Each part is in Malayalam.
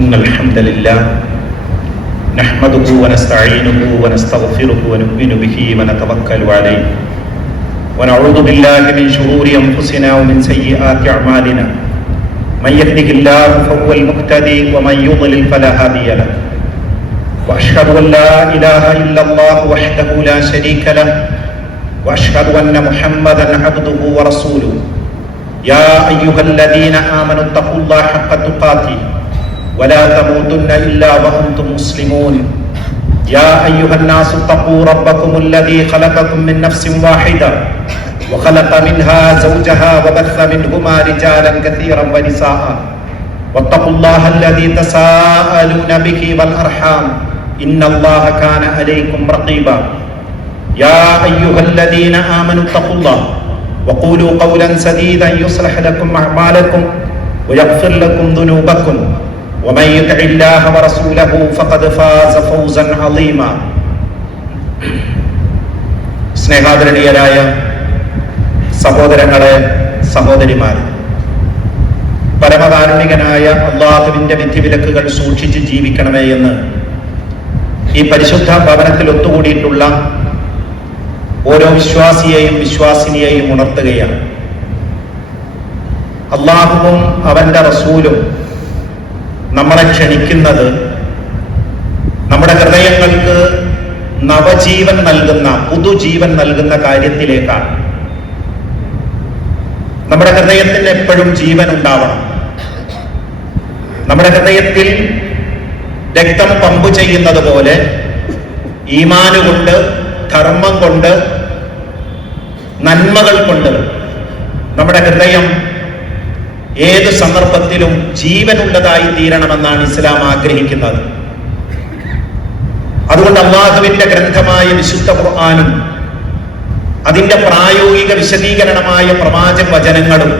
إن الحمد لله نحمده ونستعينه ونستغفره ونؤمن به ونتوكل عليه ونعوذ بالله من شرور أنفسنا ومن سيئات أعمالنا من يهده الله فهو المهتدي ومن يضلل فلا هادي له وأشهد أن لا إله إلا الله وحده لا شريك له وأشهد أن محمدا عبده ورسوله يا أيها الذين آمنوا اتقوا الله حق تقاته ولا تموتن إلا وأنتم مسلمون يا أيها الناس اتقوا ربكم الذي خلقكم من نفس واحدة وخلق منها زوجها وبث منهما رجالا كثيرا ونساء واتقوا الله الذي تساءلون به والأرحام إن الله كان عليكم رقيبا يا أيها الذين آمنوا اتقوا الله وقولوا قولا سديدا يصلح لكم أعمالكم ويغفر لكم ذنوبكم ومن يطع الله ورسوله فقد فاز فوزا عظيما. സ്നേഹാദരണീയരായ സഹോദരങ്ങളെ, സഹോദരിമാരെ, പരമകാരുണികനായ അല്ലാഹുവിന്റെ വിധിവിലക്കുകൾ സൂക്ഷിച്ച് ജീവിക്കണമേ എന്ന് ഈ പരിശുദ്ധ ഭവനത്തിൽ ഒത്തുകൂടിയിട്ടുള്ള ഓരോ വിശ്വാസിയെയും വിശ്വാസിനിയെയും ഉണർത്തുകയാണ്. അല്ലാഹുവും അവന്റെ റസൂലും നമ്മളെ ക്ഷണിക്കുന്നത് നമ്മുടെ ഹൃദയങ്ങൾക്ക് നവജീവൻ നൽകുന്ന, പുതുജീവൻ നൽകുന്ന കാര്യത്തിലേക്കാണ്. നമ്മുടെ ഹൃദയത്തിന് എപ്പോഴും ജീവൻ ഉണ്ടാവണം. നമ്മുടെ ഹൃദയത്തിൽ രക്തം പമ്പ് ചെയ്യുന്നത് പോലെ ഈമാന് കൊണ്ട്, ധർമ്മം കൊണ്ട്, നന്മകൾ കൊണ്ട് നമ്മുടെ ഹൃദയം ഏത് സന്ദർഭത്തിലും ജീവനുള്ളതായി തീരണമെന്നാണ് ഇസ്ലാം ആഗ്രഹിക്കുന്നത്. അതുകൊണ്ട് അല്ലാഹുവിന്റെ ഗ്രന്ഥമായ വിശുദ്ധ ഖുർആനും അതിന്റെ പ്രായോഗിക വിശദീകരണമായ പ്രവാചക വചനങ്ങളും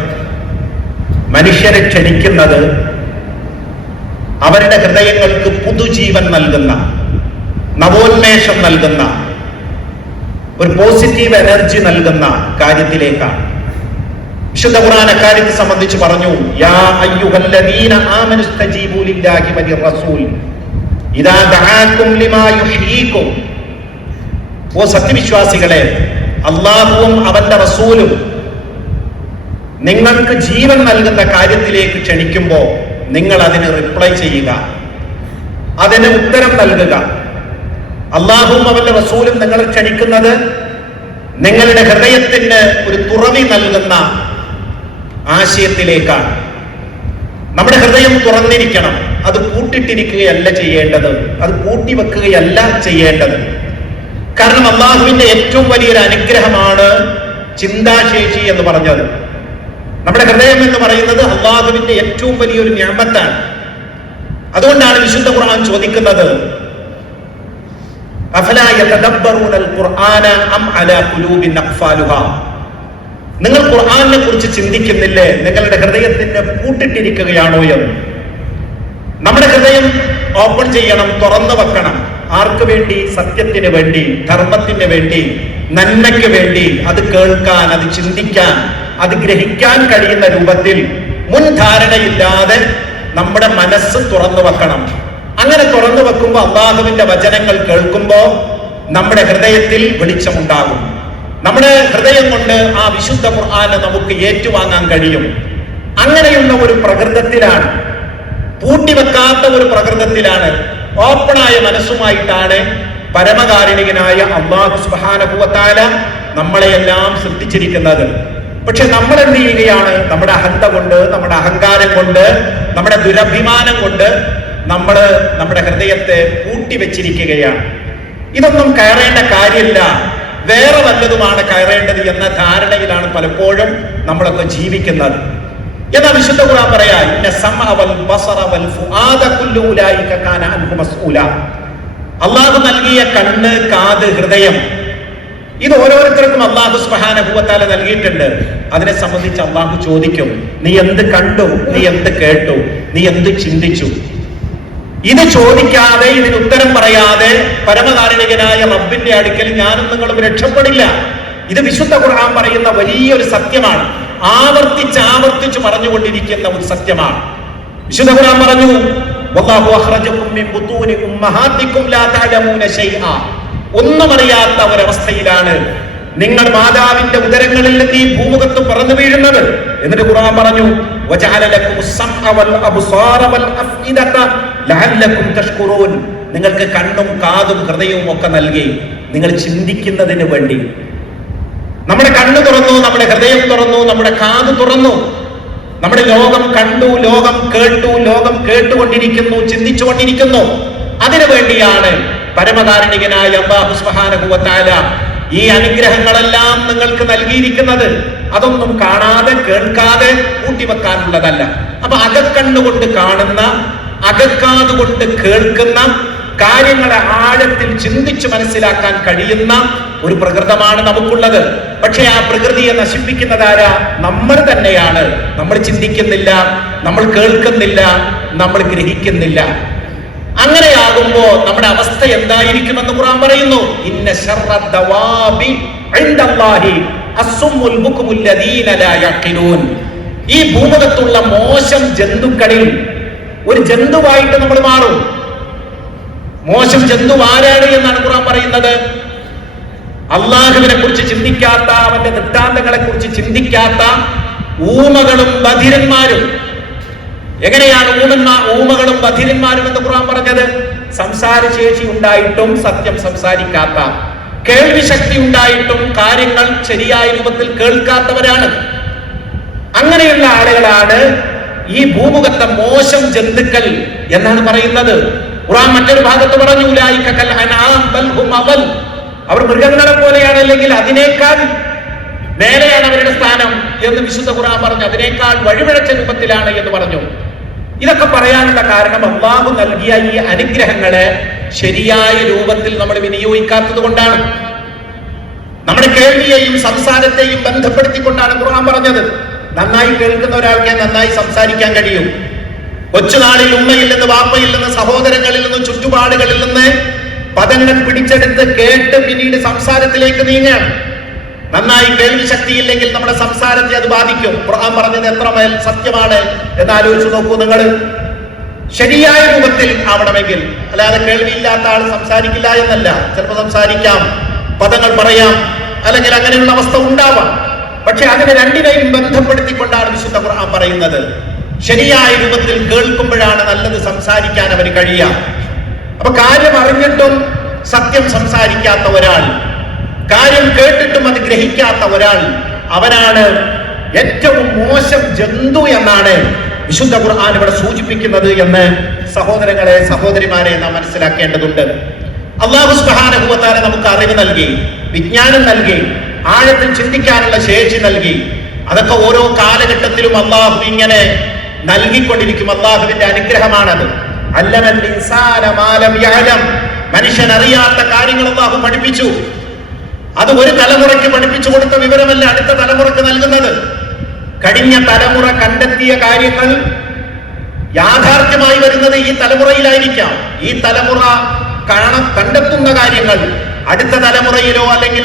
മനുഷ്യരെ ക്ഷണിക്കുന്നത് അവരുടെ ഹൃദയങ്ങൾക്ക് പുതുജീവൻ നൽകുന്ന, നവോന്മേഷം നൽകുന്ന, ഒരു പോസിറ്റീവ് എനർജി നൽകുന്ന കാര്യത്തിലേക്കാണ്. വിശുദ്ധ ഖുർആൻ അക്കാര്യത്തെ സംബന്ധിച്ച് പറഞ്ഞു, യാ അയ്യുഹല്ലദീന ആമനു സ്തജീബു ലില്ലാഹി വലിർറസൂൽ ഇദാ ദഅാകും ലിമാ യുഹ്യീകും. ഓ സത്യവിശ്വാസികളെ, അല്ലാഹുവും അവന്റെ റസൂലും നിങ്ങൾക്ക് ജീവൻ നൽകുന്ന കാര്യത്തിലേക്ക് ക്ഷണിക്കുമ്പോൾ നിങ്ങൾ അതിന് റിപ്ലൈ ചെയ്യുക, അതിന് ഉത്തരം നൽകുക. അല്ലാഹുവും അവന്റെ റസൂലും നിങ്ങളെ ക്ഷണിക്കുന്നത് നിങ്ങളുടെ ഹൃദയത്തിന് ഒരു തുറവി നൽകുന്ന ആശയത്തിലേക്കാണ്. നമ്മുടെ ഹൃദയം തുറന്നിരിക്കണം. അത് പൂട്ടിട്ടിരിക്കുകയല്ല ചെയ്യേണ്ടത്, അത് പൂട്ടിവെക്കുകയല്ല ചെയ്യേണ്ടത്. കാരണം അല്ലാഹുവിന്റെ ഏറ്റവും വലിയൊരു അനുഗ്രഹമാണ് ചിന്താശേഷി എന്ന് പറഞ്ഞത്. നമ്മുടെ ഹൃദയം എന്ന് പറയുന്നത് അല്ലാഹുവിന്റെ ഏറ്റവും വലിയൊരു നിഅമത്താണ്. അതുകൊണ്ടാണ് വിശുദ്ധ ഖുർആൻ ചോദിക്കുന്നത്, അഫലാ യതദബ്ബറൂനൽ ഖുർആന അം അലാ ഖുലൂബിൻ അഖ്ഫാലുഹാ. നിങ്ങൾ ഖുർആനെ കുറിച്ച് ചിന്തിക്കുന്നില്ലേ? നിങ്ങളുടെ ഹൃദയത്തിന് പൂട്ടിട്ടിരിക്കുകയാണോ എന്ന്. നമ്മുടെ ഹൃദയം ഓപ്പൺ ചെയ്യണം, തുറന്നു വെക്കണം. ആർക്ക് വേണ്ടി? സത്യത്തിന് വേണ്ടി, ധർമ്മത്തിന് വേണ്ടി, നന്മയ്ക്ക് വേണ്ടി. അത് കേൾക്കാൻ, അത് ചിന്തിക്കാൻ, അത് ഗ്രഹിക്കാൻ കഴിയുന്ന രൂപത്തിൽ മുൻധാരണയില്ലാതെ നമ്മുടെ മനസ്സ് തുറന്നു വെക്കണം. അങ്ങനെ തുറന്നു വെക്കുമ്പോൾ അല്ലാഹുവിന്റെ വചനങ്ങൾ കേൾക്കുമ്പോൾ നമ്മുടെ ഹൃദയത്തിൽ വെളിച്ചമുണ്ടാകും. നമ്മുടെ ഹൃദയം കൊണ്ട് ആ വിശുദ്ധ ഖുർആനെ നമുക്ക് ഏറ്റുവാങ്ങാൻ കഴിയും. അങ്ങനെയുള്ള ഒരു പ്രകൃതത്തിലാണ്, പൂട്ടിവെക്കാത്ത ഒരു പ്രകൃതത്തിലാണ്, ഓപ്പണായ മനസ്സുമായിട്ടാണ് പരമകാരുണികനായ അല്ലാഹു സുബ്ഹാനഹു വ തആല നമ്മളെയെല്ലാം സൃഷ്ടിച്ചിരിക്കുന്നത്. പക്ഷെ നമ്മൾ എന്ത് ചെയ്യുകയാണ്? നമ്മുടെ അഹന്ത കൊണ്ട്, നമ്മുടെ അഹങ്കാരം കൊണ്ട്, നമ്മുടെ ദുരഭിമാനം കൊണ്ട് നമ്മുടെ ഹൃദയത്തെ പൂട്ടിവെച്ചിരിക്കുകയാണ്. ഇതൊന്നും കയറേണ്ട കാര്യമില്ല, വേറെ വല്ലതുമാണ് കയറേണ്ടത് എന്ന ധാരണയിലാണ് പലപ്പോഴും നമ്മളൊക്കെ ജീവിക്കുന്നത്. എന്നാ വിശുദ്ധ ഖുർആൻ പറയാ, ഇന്ന സമഅ വൽ ബസറ വൽ ഫുആദ കുല്ലു ഉലൈക കാന അൻഹു മസ്ഊല. അല്ലാഹു നൽകിയ കണ്ണ്, കാത്, ഹൃദയം, ഇത് ഓരോരുത്തർക്കും അല്ലാഹു സുബ്ഹാനഹു വ തആല നൽകിയിട്ടുണ്ട്. അതിനെ സംബന്ധിച്ച് അല്ലാഹു ചോദിക്കും, നീ എന്ത് കണ്ടു? നീ എന്ത് കേട്ടു? നീ എന്ത് ചിന്തിച്ചു? ഇത് ചോദിക്കാതെ, ഇതിന് ഉത്തരം പറയാതെ പരമകാരുണികനായ റബ്ബിന്റെ അടുക്കൽ ഞാനും നിങ്ങളും രക്ഷപ്പെടില്ല. ഇത് വിശുദ്ധ ഖുർആൻ പറയുന്ന വലിയൊരു സത്യമാണ്. ആവർത്തിച്ച് പറഞ്ഞുകൊണ്ടിരിക്കുന്ന ഒരു സത്യമാണ്. വിശുദ്ധ ഖുർആൻ പറഞ്ഞു, വല്ലാഹു അഖ്റജകും മിൻ ബുതൂനി ഉമ്മഹാതികും ലാ തഅലമൂന ശൈആ. ഒന്നും അറിയാത്ത ഒരവസ്ഥയിലാണ് നിങ്ങൾ മാതാവിന്റെ ഉദരങ്ങളിൽ നിന്ന് ഈ ഭൂമുഖത്ത് പറന്നു വീഴുന്നത്. എന്നിട്ട് ഖുർആൻ പറഞ്ഞു വജഅല ലക്കുമുസ് സമഅ വൽ അബ്സാറ വൽ അഫ്ഇദത ലഅല്ലകും തഷ്കുറൂൻ. നിങ്ങൾക്ക് കണ്ണും കാതും ഹൃദയവും ഒക്കെ നൽകി നിങ്ങൾ ചിന്തിക്കുന്നതിന് വേണ്ടി. നമ്മുടെ കണ്ണ് തുറന്നു, നമ്മുടെ ഹൃദയം തുറന്നു, നമ്മുടെ കാത് തുറന്നു. നമ്മുടെ ലോകം കണ്ടു, ലോകം കേട്ടു, ലോകം കേട്ടുകൊണ്ടിരിക്കുന്നു, ചിന്തിച്ചുകൊണ്ടിരിക്കുന്നു. അതിനു വേണ്ടിയാണ് പരമകാരുണികനായ അല്ലാഹു സുബ്ഹാനഹു വ തആല ഈ അനുഗ്രഹങ്ങളെല്ലാം നിങ്ങൾക്ക് നൽകിയിരിക്കുന്നത്. അതൊന്നും കാണാതെ കേൾക്കാതെ കൂട്ടിവെക്കാനുള്ളതല്ല. അപ്പൊ അകക്കണ്ണുകൊണ്ട് കാണുന്ന, അകക്കാത് കൊണ്ട് കേൾക്കുന്ന കാര്യങ്ങളെ ആഴത്തിൽ ചിന്തിച്ച് മനസ്സിലാക്കാൻ കഴിയുന്ന ഒരു പ്രകൃതമാണ് നമുക്കുള്ളത്. പക്ഷെ ആ പ്രകൃതിയെ നശിപ്പിക്കുന്നതാരാ? നമ്മൾ തന്നെയാണ്. നമ്മൾ ചിന്തിക്കുന്നില്ല, നമ്മൾ കേൾക്കുന്നില്ല, നമ്മൾ ഗ്രഹിക്കുന്നില്ല. അങ്ങനെയാകുമ്പോ നമ്മുടെ അവസ്ഥ എന്തായിരിക്കുമെന്ന് ഖുർആൻ പറയുന്നു. ഇന്ന ശർറദ് ദവാബി ഇൻദല്ലാഹി അസ്സുമ്മുൽ ബുക്മുൽ ലദീന ലാ യഖിലൂൻ. ഈ ഭൂമുഖത്തുള്ള മോശം ജന്തുക്കളിൽ ഒരു ജന്തുവായിട്ട് നമ്മൾ മാറും. മോശം ജന്തു ആരാണ് എന്നാണ് ഖുർആൻ പറയുന്നത്? അള്ളാഹുവിനെ കുറിച്ച് ചിന്തിക്കാത്ത, അവന്റെ ദൃഷ്ടാന്തങ്ങളെ കുറിച്ച് ചിന്തിക്കാത്ത ഊമകളും ബധിരന്മാരും. എങ്ങനെയാണ് ഊമകളും ബധിരന്മാരും എന്ന് ഖുർആൻ പറഞ്ഞത്? സംസാരശേഷി ഉണ്ടായിട്ടും സത്യം സംസാരിക്കാത്ത, കേൾവി ശക്തി ഉണ്ടായിട്ടും കാര്യങ്ങൾ ശരിയായ രൂപത്തിൽ കേൾക്കാത്തവരാണ്. അങ്ങനെയുള്ള ആളുകളാണ് ഈ ഭൂമുഖത്തെ മോശം ജന്തുക്കൾ എന്നാണ് പറയുന്നത്. ഖുർആൻ മറ്റൊരു ഭാഗത്ത് പറഞ്ഞു ഉലൈക കൽ അൻആം ബൽ ഹും അദൽ. അവർ മൃഗങ്ങളെ പോലെയാണ്, അല്ലെങ്കിൽ അതിനേക്കാൾ മേലെയാണ് അവരുടെ സ്ഥാനം എന്ന് വിശുദ്ധ ഖുർആൻ പറഞ്ഞു. അതിനേക്കാൾ വഴിപിഴച്ച രൂപത്തിലാണ് എന്ന് പറഞ്ഞു. ഇതൊക്കെ പറയാനുള്ള കാരണം അല്ലാഹു നൽകിയ ഈ അനുഗ്രഹങ്ങളെ ശരിയായ രൂപത്തിൽ നമ്മൾ വിനിയോഗിക്കാത്തത് കൊണ്ടാണ്. നമ്മുടെ കേൾവിയെയും സംസാരത്തെയും ബന്ധപ്പെടുത്തിക്കൊണ്ടാണ് ഖുർആൻ പറഞ്ഞത്. നന്നായി കേൾക്കുന്ന ഒരാൾക്ക് നന്നായി സംസാരിക്കാൻ കഴിയും. കൊച്ചുനാളിൽ ഉമ്മയിൽ നിന്ന്, വാപ്പയിൽ നിന്ന്, സഹോദരങ്ങളിൽ നിന്ന്, ചുറ്റുപാടുകളിൽ നിന്ന് പദങ്ങൾ പിടിച്ചെടുത്ത് കേട്ട് പിന്നീട് സംസാരത്തിലേക്ക് നീങ്ങാണ്. നന്നായി കേൾവി ശക്തിയില്ലെങ്കിൽ നമ്മുടെ സംസാരത്തെ അത് ബാധിക്കും. ഖുർആൻ പറഞ്ഞത് എത്രമേൽ സത്യമാണ് എന്ന് ആലോചിച്ച് നോക്കൂ നിങ്ങൾ. ശരിയായ രൂപത്തിൽ ആവണമെങ്കിൽ, അല്ലാതെ കേൾവിയില്ലാത്ത ആൾ സംസാരിക്കില്ല എന്നല്ല. ചിലപ്പോൾ സംസാരിക്കാം, പദങ്ങൾ പറയാം, അല്ലെങ്കിൽ അങ്ങനെയുള്ള അവസ്ഥ ഉണ്ടാവാം. പക്ഷെ അതിനെ രണ്ടിനെയും ബന്ധപ്പെടുത്തിക്കൊണ്ടാണ് വിശുദ്ധ ഖുർആൻ പറയുന്നത്. ശരിയായ രൂപത്തിൽ കേൾക്കുമ്പോഴാണ് നല്ലത് സംസാരിക്കാൻ അവന് കഴിയുക. അപ്പൊ കാര്യം അറിഞ്ഞിട്ടും സത്യം സംസാരിക്കാത്ത ഒരാൾ, കാര്യം കേട്ടിട്ടും അത് ഗ്രഹിക്കാത്ത ഒരാൾ, അവനാണ് ഏറ്റവും മോശം ജന്തു എന്നാണ് വിശുദ്ധ ഖുർആൻ ഇവിടെ സൂചിപ്പിക്കുന്നത് എന്ന് സഹോദരങ്ങളെ, സഹോദരിമാരെ നാം മനസ്സിലാക്കേണ്ടതുണ്ട്. അല്ലാഹു സുബ്ഹാനഹു വ തആല നമുക്ക് അറിവ് നൽകി, വിജ്ഞാനം നൽകി, ആഴത്തിൽ ചിന്തിക്കാനുള്ള ശേഷി നൽകി. അതൊക്കെ ഓരോ കാലഘട്ടത്തിലും അല്ലാഹു ഇങ്ങനെ നൽകിക്കൊണ്ടിരിക്കും. അല്ലാഹുവിന്റെ അനുഗ്രഹമാണത്. അല്ലമൽ ഇൻസാന മാ ലം യഅലം. മനുഷ്യൻ അറിയാത്ത കാര്യങ്ങൾ അല്ലാഹു പഠിപ്പിച്ചു. അത് ഒരു തലമുറയ്ക്ക് പഠിപ്പിച്ചു കൊടുത്ത വിവരമല്ല അടുത്ത തലമുറക്ക് നൽകുന്നത്. കഴിഞ്ഞ തലമുറ കണ്ടെത്തിയ കാര്യങ്ങൾ യാഥാർത്ഥ്യമായി വരുന്നത് ഈ തലമുറയിലായിരിക്കാം. ഈ തലമുറ കണ്ടെത്തുന്ന കാര്യങ്ങൾ അടുത്ത തലമുറയിലോ അല്ലെങ്കിൽ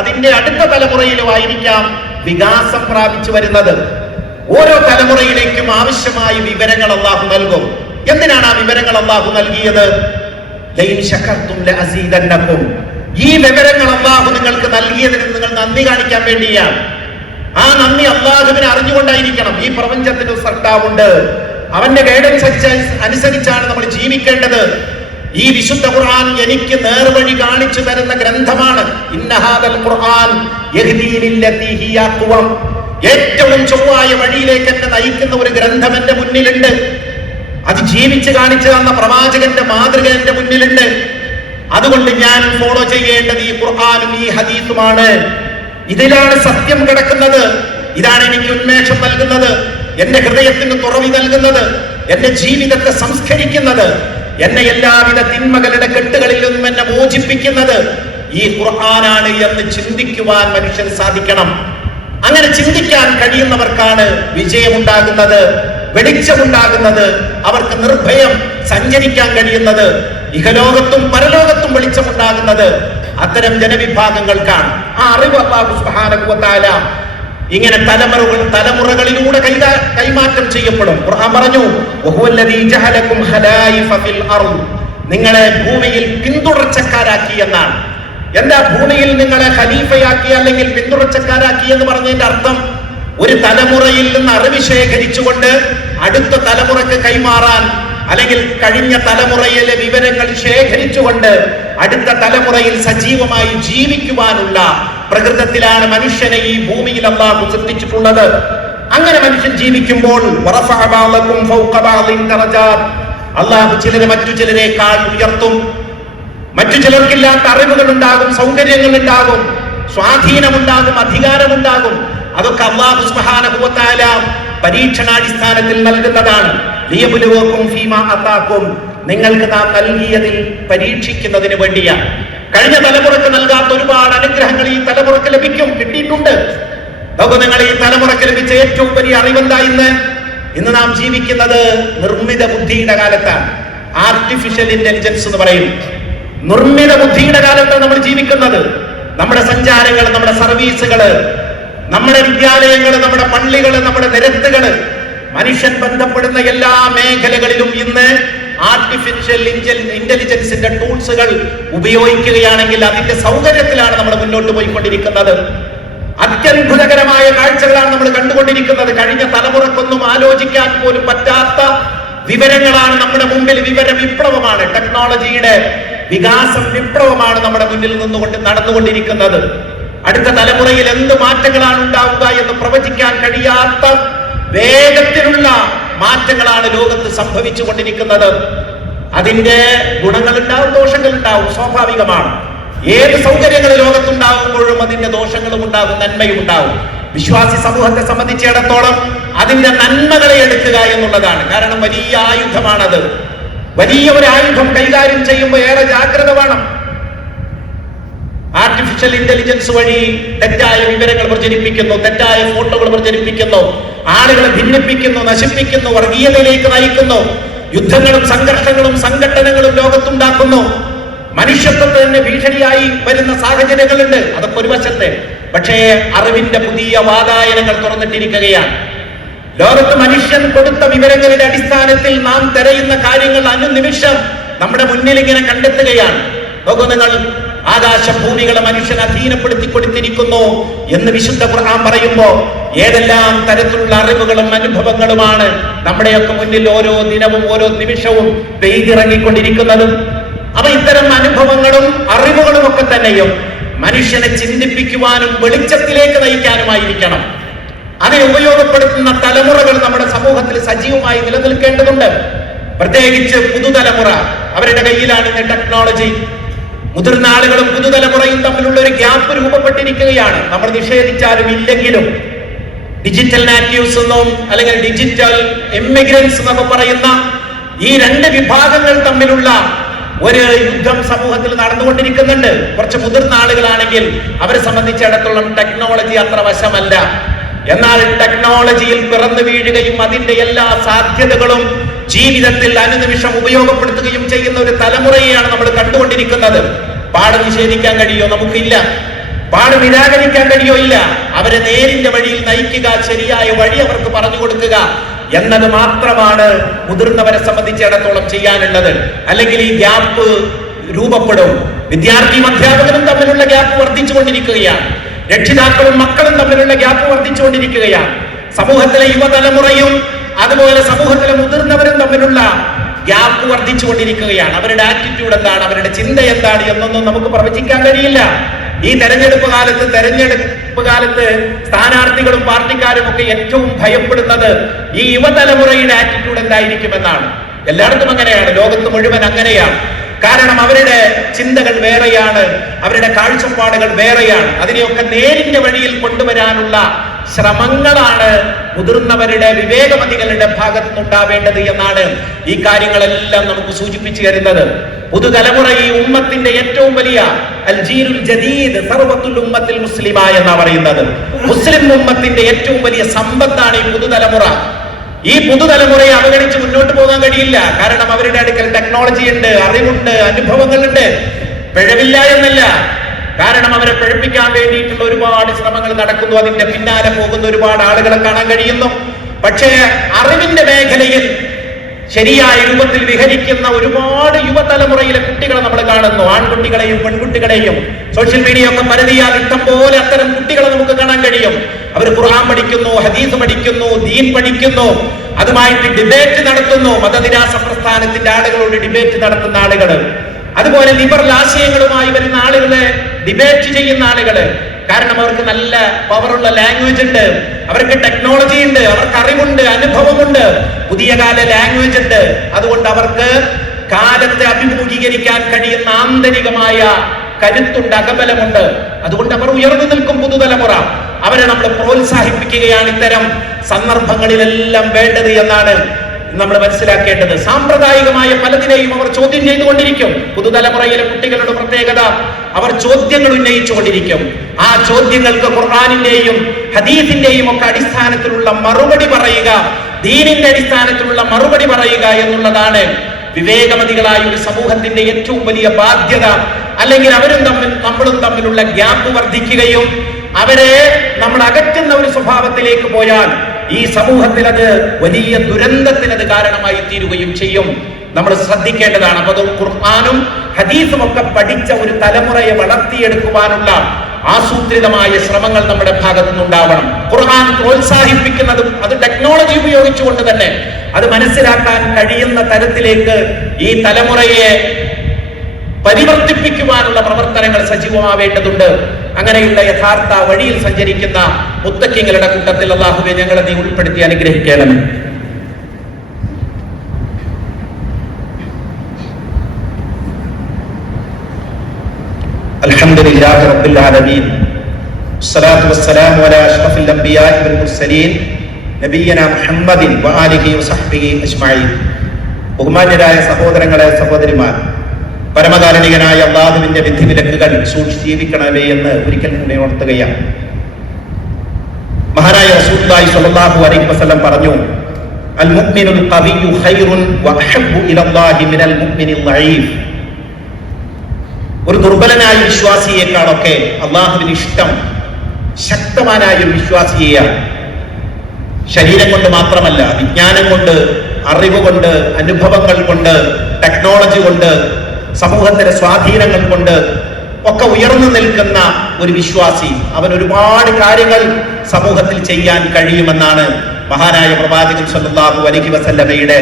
അതിന്റെ അടുത്ത തലമുറയിലോ ആയിരിക്കാം വികാസം പ്രാപിച്ചു വരുന്നത്. ഓരോ തലമുറയിലേക്കും ആവശ്യമായ വിവരങ്ങൾ അല്ലാഹു നൽകും. എന്തിനാണ് ആ വിവരങ്ങൾ അല്ലാഹു നൽകിയത്? ലൈൻ ശകർതും ലഅസീദന്നകും. ഈ വിവരങ്ങൾ അല്ലാഹു നിങ്ങൾക്ക് നൽകിയതിന് നിങ്ങൾ നന്ദി കാണിക്കാൻ വേണ്ടിയാണ്. ആ നന്ദി അല്ലാഹുവിനെ അറിഞ്ഞുകൊണ്ടായിരിക്കണം. ഈ പ്രപഞ്ചത്തിന് സൃഷ്ടാവുണ്ട്, അവന്റെ ഗൈഡൻസ് അനുസരിച്ചാണ് നമ്മൾ ജീവിക്കേണ്ടത്. ഈ വിശുദ്ധ ഖുർആൻ എനിക്ക് നേർവഴി കാണിച്ചു തരുന്ന ഗ്രന്ഥമാണ്. ഇന്ന ഹാദൽ ഖുർആൻ യഹ്ദീ ലില്ലതീ ഹിയ അഖ്വം. ഏറ്റവും ചൊവ്വായ വഴിയിലേക്ക് എന്നെ നയിക്കുന്ന ഒരു ഗ്രന്ഥം എന്റെ മുന്നിലുണ്ട്. അത് ജീവിച്ച് കാണിച്ചു തന്ന പ്രവാചകന്റെ മാതൃക എന്റെ മുന്നിലുണ്ട്. അതുകൊണ്ട് ഞാൻ ഫോളോ ചെയ്യേണ്ടത് ഈ ഖുർആനും ഈ ഹദീസുമാണ്. ഇതിലാണ് സത്യം കിടക്കുന്നത്. ഇതാണ് എനിക്ക് ഉന്മേഷം നൽകുന്നത്, എന്റെ ഹൃദയത്തിന് തുറവി നൽകുന്നത്, എന്റെ ജീവിതത്തെ സംസ്കരിക്കുന്നത്, എന്നെ എല്ലാവിധ തിന്മകളുടെ കെട്ടുകളിൽ നിന്നും എന്നെ മോചിപ്പിക്കുന്നത് ഈ ഖുർആനാണ് എന്ന് ചിന്തിക്കുവാൻ മനുഷ്യൻ സാധിക്കണം. അങ്ങനെ ചിന്തിക്കാൻ കഴിയുന്നവർക്കാണ് വിജയമുണ്ടാകുന്നത്, വെളിച്ചമുണ്ടാകുന്നത്, അവർക്ക് നിർഭയം സഞ്ചരിക്കാൻ കഴിയുന്നത്, ഇഹലോകത്തും പരലോകത്തും വെളിച്ചമുണ്ടാകുന്നത് അത്തരം ജനവിഭാഗങ്ങൾക്കാണ്. ആ അറിവ് അല്ലാഹു സുബ്ഹാനഹു വ തആല ഇങ്ങനെ തലമുറകളിലൂടെ കൈമാറ്റം ചെയ്യപ്പെടും. ഖുർആൻ പറഞ്ഞു, വഹുവല്ലദീ ജഅലകും ഖലായിഫ ഫിൽ അർദ്, നിങ്ങളെ ഭൂമിയിൽ പിന്തുടർച്ചക്കാരാക്കി എന്നാണ്. എന്താ ഭൂമിയിൽ നിങ്ങളെ ഖലീഫയാക്കി അല്ലെങ്കിൽ പിന്തുടർച്ചക്കാരാക്കി എന്ന് പറഞ്ഞതിന്റെ അർത്ഥം? ഒരു തലമുറയിൽ നിന്ന് അറിവ് ശേഖരിച്ചുകൊണ്ട് അടുത്ത തലമുറക്ക് കൈമാറാൻ, അല്ലെങ്കിൽ കഴിഞ്ഞ തലമുറയിലെ വിവരങ്ങൾ ശേഖരിച്ചുകൊണ്ട് അടുത്ത തലമുറയിൽ സജീവമായി ജീവിക്കുവാനുള്ള പ്രകൃതത്തിലാണ് മനുഷ്യനെ ഈ ഭൂമിയിൽ അല്ലാഹു സൃഷ്ടിച്ചിട്ടുള്ളത്. അങ്ങനെ മനുഷ്യൻ ജീവിക്കുമ്പോൾ അല്ലാഹു ചിലരെ മറ്റു ചിലരെക്കാൾ ഉയർത്തും. മറ്റു ചിലർക്കില്ലാത്ത അറിവുകൾ ഉണ്ടാകും, സൗകര്യങ്ങൾ ഉണ്ടാകും, സ്വാധീനമുണ്ടാകും, അധികാരമുണ്ടാകും. അതൊക്കെ അല്ലാഹു സുബ്ഹാനഹു വ തആല പരീക്ഷണാടിസ്ഥാനത്തിൽ നൽകുന്നതാണ്. ലിയബ്ലുവക്കും ഫീമാ അതാക്കും, നിങ്ങൾക്ക് നാം നൽകിയതിൽ പരീക്ഷിക്കുന്നതിന് വേണ്ടിയാണ്. കഴിഞ്ഞ തലമുറക്ക് നൽകാത്ത ഒരുപാട് അനുഗ്രഹങ്ങൾ ഈ തലമുറക്ക് ലഭിക്കും, കിട്ടിയിട്ടുണ്ട്. നമുക്ക് നിങ്ങൾ ഈ തലമുറക്ക് ലഭിച്ച ഏറ്റവും വലിയ അറിവെന്താ? ഇന്ന് നാം ജീവിക്കുന്നത് നിർമ്മിത ബുദ്ധിയുടെ കാലത്താണ്. ആർട്ടിഫിഷ്യൽ ഇന്റലിജൻസ് എന്ന് പറയും. നിർമ്മിത ബുദ്ധിയുടെ കാലത്താണ് നമ്മൾ ജീവിക്കുന്നത്. നമ്മുടെ സഞ്ചാരങ്ങൾ, നമ്മുടെ സർവീസുകള്, നമ്മുടെ വിദ്യാലയങ്ങള്, നമ്മുടെ പള്ളികള്, നമ്മുടെ നിരത്തുകള്, മനുഷ്യൻ ബന്ധപ്പെടുന്ന എല്ലാ മേഖലകളിലും ഇന്ന് ആർട്ടിഫിഷ്യൽ ഇന്റലിജൻസിന്റെ ടൂൾസുകൾ ഉപയോഗിക്കുകയാണെങ്കിൽ അതിന്റെ സൗകര്യത്തിലാണ് നമ്മൾ മുന്നോട്ട് പോയിക്കൊണ്ടിരിക്കുന്നത്. അത്യത്ഭുതകരമായ കാഴ്ചകളാണ് നമ്മൾ കണ്ടുകൊണ്ടിരിക്കുന്നത്. കഴിഞ്ഞ തലമുറക്കൊന്നും ആലോചിക്കാൻ പോലും പറ്റാത്ത വിവരങ്ങളാണ് നമ്മുടെ മുമ്പിൽ. വിവര വിപ്ലവമാണ്, ടെക്നോളജിയുടെ വികാസം വിപ്ലവമാണ് നമ്മുടെ മുന്നിൽ നിന്നുകൊണ്ട് നടന്നുകൊണ്ടിരിക്കുന്നത്. അടുത്ത തലമുറയിൽ എന്ത് മാറ്റങ്ങളാണ് ഉണ്ടാവുക എന്ന് പ്രവചിക്കാൻ കഴിയാത്ത വേഗത്തിലുള്ള മാറ്റങ്ങളാണ് ലോകത്ത് സംഭവിച്ചു കൊണ്ടിരിക്കുന്നത്. അതിന്റെ ഗുണങ്ങൾ ഉണ്ടാവും, ദോഷങ്ങൾ ഉണ്ടാവും, സ്വാഭാവികമാണ്. ഏത് സൗകര്യങ്ങൾ ലോകത്തുണ്ടാകുമ്പോഴും അതിന്റെ ദോഷങ്ങളും ഉണ്ടാകും, നന്മയും ഉണ്ടാവും. വിശ്വാസി സമൂഹത്തെ സംബന്ധിച്ചിടത്തോളം അതിന്റെ നന്മകളെ എടുക്കുക എന്നുള്ളതാണ്. കാരണം വലിയ ആയുധമാണത്. വലിയ ഒരു ആയുധം കൈകാര്യം ചെയ്യുമ്പോൾ ഏറെ ജാഗ്രത വേണം. ആർട്ടിഫിഷ്യൽ ഇന്റലിജൻസ് വഴി തെറ്റായ വിവരങ്ങൾ പ്രചരിപ്പിക്കുന്നു, തെറ്റായ ഫോട്ടോകൾ പ്രചരിപ്പിക്കുന്നു, ആളുകളെ ഭിന്നിപ്പിക്കുന്നു, നശിപ്പിക്കുന്നു, വർഗീയതയിലേക്ക് നയിക്കുന്നു, യുദ്ധങ്ങളും സംഘർഷങ്ങളും സംഘട്ടനങ്ങളും ലോകത്തുണ്ടാക്കുന്നു. മനുഷ്യത്വത്തെ തന്നെ ഭീഷണിയായി വരുന്ന സാഹചര്യങ്ങളുണ്ട്. അതൊക്കെ ഒരു വശത്തെ. പക്ഷേ അറിവിന്റെ പുതിയ വാതായനങ്ങൾ തുറന്നിട്ടിരിക്കുകയാണ്. ലോകത്ത് മനുഷ്യൻ കൊടുത്ത വിവരങ്ങളുടെ അടിസ്ഥാനത്തിൽ നാം തിരയുന്ന കാര്യങ്ങൾ അനുനിമിഷം നമ്മുടെ മുന്നിൽ ഇങ്ങനെ കണ്ടെത്തുകയാണ്. നോക്കൂ നിങ്ങൾ, ആകാശഭൂമികളെ മനുഷ്യൻ അധീനപ്പെടുത്തി കൊടുത്തിരിക്കുന്നു എന്ന് വിശുദ്ധ ഖുർആൻ പറയുമ്പോ ഏതെല്ലാം തരത്തിലുള്ള അറിവുകളും അനുഭവങ്ങളുമാണ് നമ്മുടെയൊക്കെ മുന്നിൽ ഓരോ ദിനവും ഓരോ നിമിഷവും പെയ്തിറങ്ങിക്കൊണ്ടിരിക്കുന്നതും. അപ്പൊ ഇത്തരം അനുഭവങ്ങളും അറിവുകളും ഒക്കെ തന്നെയും മനുഷ്യനെ ചിന്തിപ്പിക്കുവാനും വെളിച്ചത്തിലേക്ക് നയിക്കാനുമായിരിക്കണം. അതിനെ ഉപയോഗപ്പെടുത്തുന്ന തലമുറകൾ നമ്മുടെ സമൂഹത്തിൽ സജീവമായി നിലനിൽക്കേണ്ടതുണ്ട്. പ്രത്യേകിച്ച് പുതുതലമുറ, അവരുടെ കയ്യിലാണ് ഇന്ന് ടെക്നോളജി. മുതിർന്ന ആളുകളും പുതുതലമുറയും തമ്മിലുള്ള ഒരു ഗ്യാപ്പ് രൂപപ്പെട്ടിരിക്കുകയാണ്. നമ്മൾ നിഷേധിച്ചാലും ഇല്ലെങ്കിലും ഡിജിറ്റൽ നാറ്റീവ്സ് എന്നും അല്ലെങ്കിൽ ഡിജിറ്റൽ എമിഗ്രൻസ് എന്നൊക്കെ പറയുന്ന ഈ രണ്ട് വിഭാഗങ്ങൾ തമ്മിലുള്ള ഒരു യുദ്ധം സമൂഹത്തിൽ നടന്നുകൊണ്ടിരിക്കുന്നുണ്ട്. കുറച്ച് മുതിർന്ന ആളുകളാണെങ്കിൽ അവരെ സംബന്ധിച്ചിടത്തോളം ടെക്നോളജി അത്ര വശമല്ല. എന്നാൽ ടെക്നോളജിയിൽ പിറന്നു വീഴുകയും അതിന്റെ എല്ലാ സാധ്യതകളും ജീവിതത്തിൽ അനുനിമിഷം ഉപയോഗപ്പെടുത്തുകയും ചെയ്യുന്ന ഒരു തലമുറയെയാണ് നമ്മൾ കണ്ടുകൊണ്ടിരിക്കുന്നത്. പാഠം നിഷേധിക്കാൻ കഴിയോ? നമുക്കില്ല. പാഠം നിരാകരിക്കാൻ കഴിയോ? ഇല്ല. അവരെ നേരിന്റെ വഴിയിൽ നയിക്കുക, ശരിയായ വഴി അവർക്ക് പറഞ്ഞു കൊടുക്കുക എന്നത് മാത്രമാണ് മുതിർന്നവരെ സംബന്ധിച്ചിടത്തോളം ചെയ്യാനുള്ളത്. അല്ലെങ്കിൽ ഈ ഗ്യാപ്പ് രൂപപ്പെടും. വിദ്യാർത്ഥിയും അധ്യാപകനും തമ്മിലുള്ള ഗ്യാപ്പ് വർദ്ധിച്ചുകൊണ്ടിരിക്കുകയാണ്. രക്ഷിതാക്കളും മക്കളും തമ്മിലുള്ള ഗ്യാപ്പ് വർദ്ധിച്ചുകൊണ്ടിരിക്കുകയാണ്. സമൂഹത്തിലെ യുവതലമുറയും അതുപോലെ സമൂഹത്തിലെ മുതിർന്നവരും തമ്മിലുള്ള ഗ്യാപ്പ് വർദ്ധിച്ചുകൊണ്ടിരിക്കുകയാണ്. അവരുടെ ആറ്റിറ്റ്യൂഡ് എന്താണ്, അവരുടെ ചിന്ത എന്താണ് എന്നൊന്നും നമുക്ക് പ്രവചിക്കാൻ കഴിയില്ല. ഈ തെരഞ്ഞെടുപ്പ് കാലത്ത് സ്ഥാനാർത്ഥികളും പാർട്ടിക്കാരും ഒക്കെ ഏറ്റവും ഭയപ്പെടുന്നത് ഈ യുവതലമുറയുടെ ആറ്റിറ്റ്യൂഡ് എന്തായിരിക്കുമെന്നാണ്. എല്ലായിടത്തും അങ്ങനെയാണ്, ലോകത്ത് മുഴുവൻ അങ്ങനെയാണ്. കാരണം അവരുടെ ചിന്തകൾ വേറെയാണ്, അവരുടെ കാഴ്ചപ്പാടുകൾ വേറെയാണ്. അതിനെയൊക്കെ നേരിന്റെ വഴിയിൽ കൊണ്ടുവരാനുള്ള ശ്രമങ്ങളാണ് മുതിർന്നവരുടെ വിവേകമതികളുടെ ഭാഗത്തു നിന്നുണ്ടാവേണ്ടത് എന്നാണ് ഈ കാര്യങ്ങളെല്ലാം നമുക്ക് സൂചിപ്പിച്ചു തരുന്നത്. പുതുതലമുറ ഈ ഉമ്മത്തിന്റെ ഏറ്റവും വലിയ അൽജീലുൽ ജദീദ് സർവത്തുൽ ഉമ്മത്തിൽ മുസ്ലിമ എന്നാ പറയുന്നത്. മുസ്ലിം ഉമ്മത്തിന്റെ ഏറ്റവും വലിയ സമ്പത്താണ് ഈ പുതുതലമുറ. ഈ പുതുതലമുറയെ അവഗണിച്ച് മുന്നോട്ട് പോകാൻ കഴിയില്ല. കാരണം അവരുടെ അടുക്കൽ ടെക്നോളജി ഉണ്ട്, അറിവുണ്ട്, അനുഭവങ്ങളുണ്ട്. പിഴവില്ല എന്നല്ല, കാരണം അവരെ പഴിപ്പിക്കാൻ വേണ്ടിയിട്ടുള്ള ഒരുപാട് ശ്രമങ്ങൾ നടക്കുന്നു, അതിന്റെ പിന്നാലെ പോകുന്ന ഒരുപാട് ആളുകളെ കാണാൻ കഴിയുന്നു. പക്ഷേ അറിവിന്റെ മേഖലയിൽ ശരിയായ രൂപത്തിൽ വിഹരിക്കുന്ന ഒരുപാട് യുവതലമുറയിലെ കുട്ടികളെ നമ്മൾ കാണുന്നു. ആൺകുട്ടികളെയും പെൺകുട്ടികളെയും സോഷ്യൽ മീഡിയ ഒക്കെ പരതിയാൽ ഇഷ്ടം പോലെ അത്തരം കുട്ടികളെ നമുക്ക് കാണാൻ കഴിയും. അവർ ഖുർആൻ പഠിക്കുന്നു, ഹദീസ് പഠിക്കുന്നു, ദീൻ പഠിക്കുന്നു, അതുമായിട്ട് ഡിബേറ്റ് നടത്തുന്നു. മതനിരാസ പ്രസ്ഥാനത്തിന്റെ ആളുകളോട് ഡിബേറ്റ് നടത്തുന്ന ആളുകൾ, അതുപോലെ ലിബറൽ ആശയങ്ങളുമായി വരുന്ന ആളുകളെ ഡിബേറ്റ് ചെയ്യുന്ന ആളുകള്. കാരണം അവർക്ക് നല്ല പവറുള്ള ലാംഗ്വേജ് ഉണ്ട്, അവർക്ക് ടെക്നോളജി ഉണ്ട്, അവർക്ക് അറിവുണ്ട്, അനുഭവമുണ്ട്, പുതിയ കാല ലാംഗ്വേജ് ഉണ്ട്. അതുകൊണ്ട് അവർക്ക് കാലത്തെ അഭിമുഖീകരിക്കാൻ കഴിയുന്ന ആന്തരികമായ കരുത്തുണ്ട്, അകബലമുണ്ട്. അതുകൊണ്ട് അവർ ഉയർന്നു നിൽക്കും പുതുതലമുറ. അവരെ നമ്മൾ പ്രോത്സാഹിപ്പിക്കുകയാണ് ഇത്തരം സന്ദർഭങ്ങളിലെല്ലാം വേണ്ടത് എന്നാണ് നമ്മൾ മനസ്സിലാക്കേണ്ടത്. സാമ്പ്രദായികമായ പലതിനെയും അവർ ചോദ്യം ചെയ്തുകൊണ്ടിരിക്കും. പുതുതലമുറയിലെ കുട്ടികളുടെ പ്രത്യേകത, അവർ ചോദ്യങ്ങൾ ഉന്നയിച്ചുകൊണ്ടിരിക്കും. ആ ചോദ്യങ്ങൾക്ക് ഖുർആനിന്റെയും ഹദീസിന്റെയും ഒക്കെ അടിസ്ഥാനത്തിലുള്ള മറുപടി പറയുക, ദീനിന്റെ അടിസ്ഥാനത്തിലുള്ള മറുപടി പറയുക എന്നുള്ളതാണ് വിവേകമതികളായ ഒരു സമൂഹത്തിന്റെ ഏറ്റവും വലിയ ബാധ്യത. അല്ലെങ്കിൽ അവരും നമ്മളും തമ്മിലുള്ള ഗ്യാപ്പ് വർദ്ധിക്കുകയും അവരെ നമ്മൾ അകറ്റുന്ന ഒരു സ്വഭാവത്തിലേക്ക് പോയാൽ ഈ സമൂഹത്തിൽ അത് വലിയ ദുരന്തത്തിന് അത് കാരണമായി തീരുകയും ചെയ്യും. നമ്മൾ ശ്രദ്ധിക്കേണ്ടതാണ്. അപ്പൊ ഖുർആനും ഹദീസും ഒക്കെ പഠിച്ച ഒരു തലമുറയെ വളർത്തിയെടുക്കുവാനുള്ള ആസൂത്രിതമായ ശ്രമങ്ങൾ നമ്മുടെ ഭാഗത്തു നിന്നുണ്ടാവണം. ഖുർആൻ പ്രോത്സാഹിപ്പിക്കുന്നതും അത് ടെക്നോളജി ഉപയോഗിച്ചുകൊണ്ട് തന്നെ അത് മനസ്സിലാക്കാൻ കഴിയുന്ന തരത്തിലേക്ക് ഈ തലമുറയെ പരിവർത്തിപ്പിക്കുവാനുള്ള പ്രവർത്തനങ്ങൾ സജീവമാവേണ്ടതുണ്ട്. അങ്ങനെയുള്ള യഥാർത്ഥ വഴിയിൽ സഞ്ചരിക്കുന്ന മുത്തക്കിങ്ങളുടെ കൂട്ടത്തിൽ അല്ലാഹുവേ ഞങ്ങളെ നീ ഉൾപ്പെടുത്തി അനുഗ്രഹിക്കണമേ. അൽഹംദുലില്ലാഹി റബ്ബിൽ ആലമീൻ വസ്സലാത്തു വസ്സലാമു അലാ അഷ്റഫിൽ അംബിയാഇ വൽ മുർസലീൻ നബിയ്യനാ മുഹമ്മദിൻ വആലിഹി വസഹ്ബിഹി അജ്മഈൻ. ബഹുമാന്യരായ സഹോദരങ്ങളെ, സഹോദരിമാർ, പരമകാരുണികനായ അല്ലാഹുവിന്റെ വിധിവിലക്കുകൾ സൂക്ഷിച്ച് ജീവിക്കണമേ എന്ന് ഒരിക്കൽ കൂടി ഉണർത്തുകയാണ്. മഹാനായ റസൂലുള്ളാഹി സ്വല്ലല്ലാഹു അലൈഹി വസല്ലം പറഞ്ഞു, അൽ മുഅ്മിനുൽ ഖവിയ്യു ഖൈറുൻ വഅഹബ്ബു ഇലല്ലാഹി മിനൽ മുഅ്മിനിൽ ദഈഫ്. ഒരു ദുർബലനായ വിശ്വാസിയേക്കാളൊക്കെ അല്ലാഹുവിന് ഇഷ്ടം ശക്തമാനായ ഒരു വിശ്വാസിയെയാണ്. ശരീരം കൊണ്ട് മാത്രമല്ല, വിജ്ഞാനം കൊണ്ട്, അറിവ് കൊണ്ട്, അനുഭവങ്ങൾ കൊണ്ട്, ടെക്നോളജി കൊണ്ട്, സമൂഹത്തിലെ സ്വാധീനങ്ങൾ കൊണ്ട് ഒക്കെ ഉയർന്നു നിൽക്കുന്ന ഒരു വിശ്വാസി, അവൻ ഒരുപാട് കാര്യങ്ങൾ സമൂഹത്തിൽ ചെയ്യാൻ കഴിയുമെന്നാണ് മഹാനായ പ്രവാചകൻ സല്ലല്ലാഹു അലൈഹി വസല്ലമയുടെ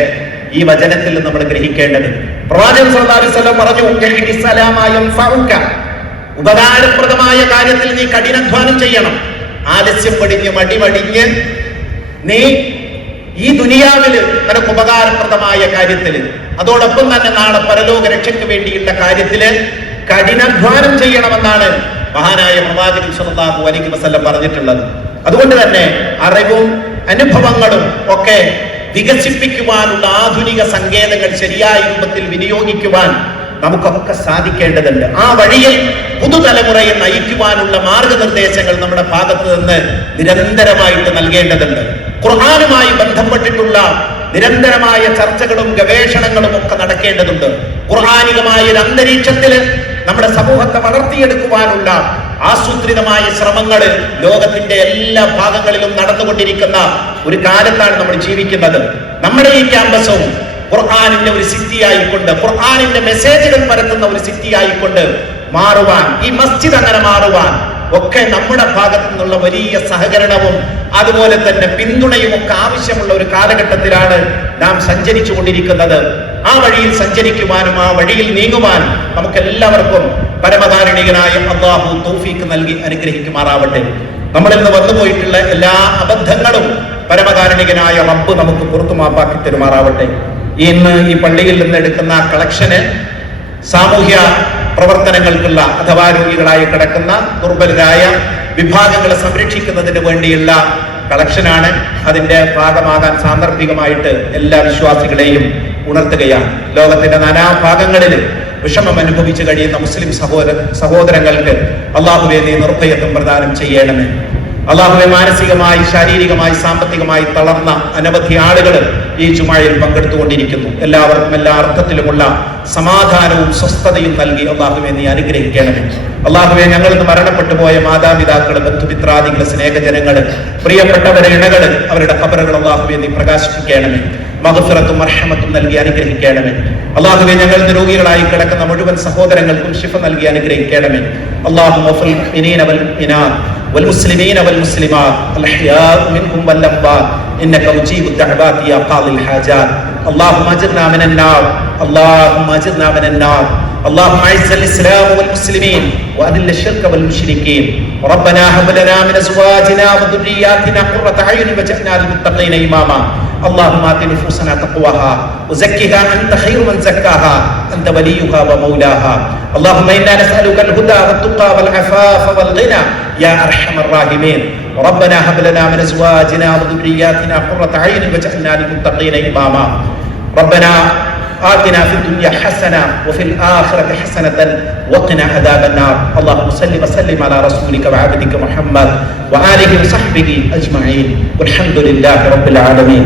ഈ വചനത്തിൽ നമ്മൾ ഗ്രഹിക്കേണ്ടത്. പ്രവാചകൻ സല്ലല്ലാഹു അലൈഹി വസല്ലം പറഞ്ഞു, ഉപകാരപ്രദമായ കാര്യത്തിൽ നീ കഠിനാധ്വാനം ചെയ്യണം. ആലസ്യം പടിഞ്ഞ് മടിമടിഞ്ഞ് നീ ഈ ദുനിയാവില് നിനക്ക് ഉപകാരപ്രദമായ കാര്യത്തില്, അതോടൊപ്പം തന്നെ നാളെ പരലോക രക്ഷയ്ക്ക് വേണ്ടിയുള്ള കാര്യത്തില് കഠിനാധ്വാനം ചെയ്യണമെന്നാണ് മഹാനായ പ്രവാചകൻ സല്ലല്ലാഹു അലൈഹി വസല്ലം പറഞ്ഞിട്ടുള്ളത്. അതുകൊണ്ട് തന്നെ അറിവും അനുഭവങ്ങളും ഒക്കെ വികസിപ്പിക്കുവാനുള്ള ആധുനിക സങ്കേതങ്ങൾ ശരിയായ രൂപത്തിൽ വിനിയോഗിക്കുവാൻ നമുക്കൊക്കെ സാധിക്കേണ്ടതുണ്ട്. ആ വഴിയിൽ പുതുതലമുറയെ നയിക്കുവാനുള്ള മാർഗനിർദ്ദേശങ്ങൾ നമ്മുടെ ഭാഗത്ത് നിന്ന് നിരന്തരമായിട്ട് നൽകേണ്ടതുണ്ട്. ഖുർആനുമായി ബന്ധപ്പെട്ടിട്ടുള്ള നിരന്തരമായ ചർച്ചകളും ഗവേഷണങ്ങളും ഒക്കെ നടക്കേണ്ടതുണ്ട്. ഖുർആനികമായ ഒരു അന്തരീക്ഷത്തിൽ നമ്മുടെ സമൂഹത്തെ വളർത്തിയെടുക്കുവാനുള്ള ആസൂത്രിതമായ ശ്രമങ്ങൾ ലോകത്തിന്റെ എല്ലാ ഭാഗങ്ങളിലും നടന്നുകൊണ്ടിരിക്കുന്ന ഒരു കാലത്താണ് നമ്മൾ ജീവിക്കുന്നത്. നമ്മുടെ ഈ ക്യാമ്പസും ഖുർആനിന്റെ ഒരു സിറ്റിയായിക്കൊണ്ട്, ഖുർആനിന്റെ മെസ്സേജുകൾ പരത്തുന്ന ഒരു സിറ്റിയായിക്കൊണ്ട് മാറുവാൻ, ഈ മസ്ജിദ് അങ്ങനെ മാറുവാൻ ഒക്കെ നമ്മുടെ ഭാഗത്തു നിന്നുള്ള വലിയ സഹകരണവും അതുപോലെ തന്നെ പിന്തുണയും ഒക്കെ ആവശ്യമുള്ള ഒരു കാലഘട്ടത്തിലാണ് നാം സഞ്ചരിച്ചു കൊണ്ടിരിക്കുന്നത്. ആ വഴിയിൽ സഞ്ചരിക്കുവാനും ആ വഴിയിൽ നീങ്ങുവാനും നമുക്ക് എല്ലാവർക്കും പരമകാരുണികനായ അല്ലാഹു തൗഫീഖ് നൽകി അനുഗ്രഹിക്കുമാറാവട്ടെ. നമ്മളിൽ നിന്ന് വന്നുപോയിട്ടുള്ള എല്ലാ അബദ്ധങ്ങളും പരമകാരുണികനായ റബ്ബ് നമുക്ക് പുറത്തു മാപ്പാക്കി തരുമാറാവട്ടെ. ഇന്ന് ഈ പള്ളിയിൽ നിന്ന് എടുക്കുന്ന കളക്ഷന് സാമൂഹ്യ പ്രവർത്തനങ്ങൾക്കുള്ള അഥവാ രോഗികളായി കിടക്കുന്ന ദുർബലരായ വിഭാഗങ്ങളെ സംരക്ഷിക്കുന്നതിന് വേണ്ടിയുള്ള കളക്ഷനാണ്. അതിന്റെ ഭാഗമാകാൻ സാന്ദർഭികമായിട്ട് എല്ലാ വിശ്വാസികളെയും ഉണർത്തുകയാണ്. ലോകത്തിന്റെ നാനാഭാഗങ്ങളിൽ വിഷമം അനുഭവിച്ചു കഴിയുന്ന മുസ്ലിം സഹോദരങ്ങൾക്ക് അല്ലാഹുവേ നീ നിർഭയത്വം പ്രദാനം ചെയ്യണമേ. അള്ളാഹുവെ, മാനസികമായി, ശാരീരികമായി, സാമ്പത്തികമായി തളർന്ന അനവധി ആളുകൾ ഈ ജുമായിൽ പങ്കെടുത്തുകൊണ്ടിരിക്കുന്നു. എല്ലാവർക്കും എല്ലാ അർത്ഥത്തിലുമുള്ള സമാധാനവും സ്വസ്ഥതയും നൽകി അള്ളാഹുവെ നീ അനുഗ്രഹിക്കണമേ. അള്ളാഹുവെ, ഞങ്ങൾക്ക് മരണപ്പെട്ടു പോയ മാതാപിതാക്കള്, ബന്ധുമിത്രാദികള്, സ്നേഹജനങ്ങള്, പ്രിയപ്പെട്ടവരെ, ഇണകള്, അവരുടെ ഖബറുകൾ അള്ളാഹുവെ നീ പ്രകാശിപ്പിക്കണമേ. മഗ്ഫിറത്തും മർഹമത്തും നൽകി അനുഗ്രഹിക്കണമേ. അള്ളാഹുവെ, ഞങ്ങൾക്ക് രോഗികളായി കിടക്കുന്ന മുഴുവൻ സഹോദരങ്ങൾക്കും ശിഫ നൽകി അനുഗ്രഹിക്കണമേ. അല്ലാഹുമ്മ ഫിൽ മുഅ്മിനീന വൽ മുഅ്മിനാത്ത് വൽ മുസ്ലിമീന വൽ മുസ്ലിമാത്ത് അൽ അഹ്യാഉ മിൻഹും വൽ അംവാത്ത് ഇന്നക മുജീബു ദഅവാതി യാ ഖാദിൽ ഹാജാത്ത്. اللهم اجرنا من النار، اللهم اجرنا من النار. اللهم اعز الاسلام والمسلمين واذل الشرك والمشركين. ربنا هب لنا من ازواجنا وذرياتنا قرة اعين واجعلنا للمتقين اماما. اللهم آت نفوسنا تقواها وزكها أنت خير من زكاها أنت وليها ومولاها. اللهم إنا نسألك الهدى والتقى والعفاف والغنى يا أرحم الراحمين. ربنا هب لنا من أزواجنا وذرياتنا قرة أعين واجعلنا للمتقين إماما. ربنا آتنا في الدنيا حسنة وفي الآخرة حسنة وقنا عذاب النار. اللهم صل وسلم على رسولك وعبدك محمد وآله وصحبه أجمعين والحمد لله رب العالمين.